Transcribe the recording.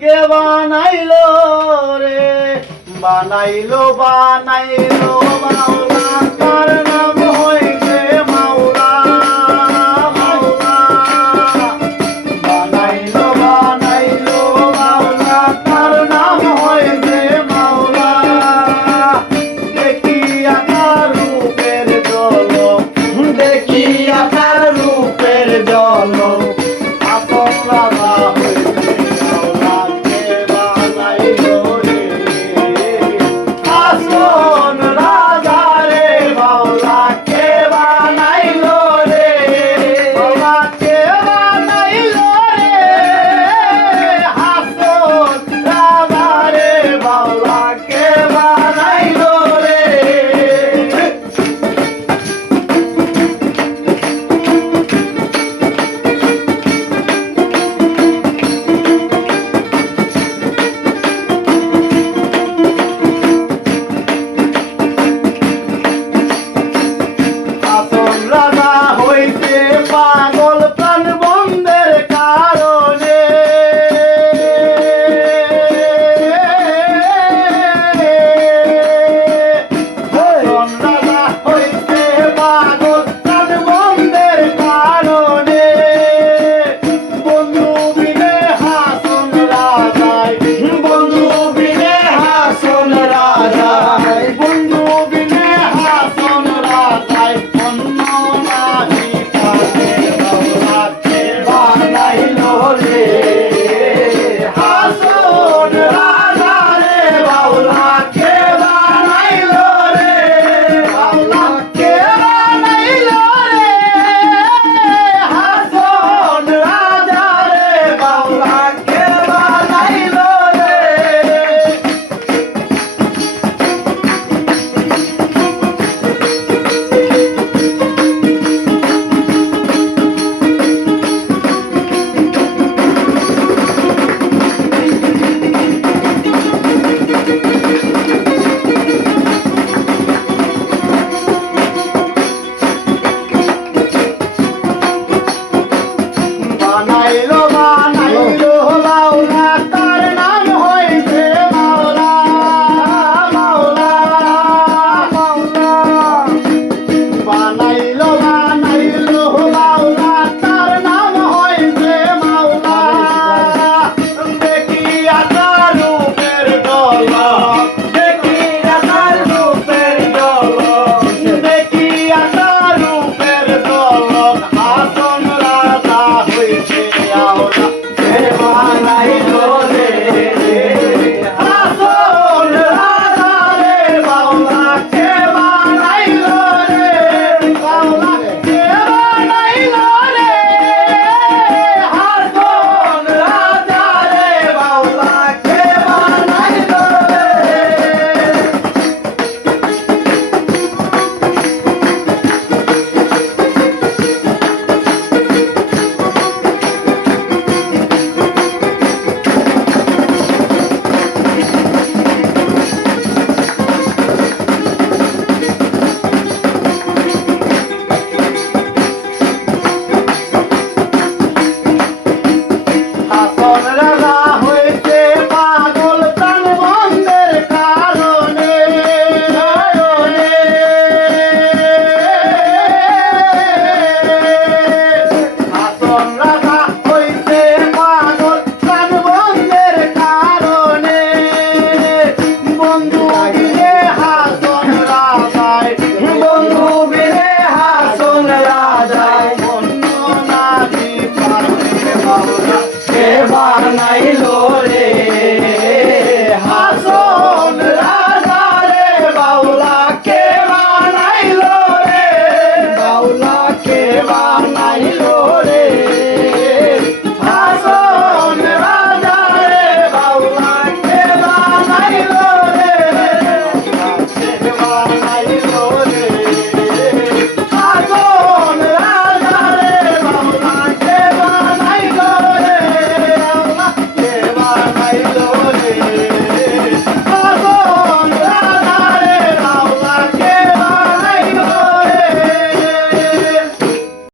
কে বানাইলো রে। বানাইলো বানাইলো বাউলা কার বানাইলো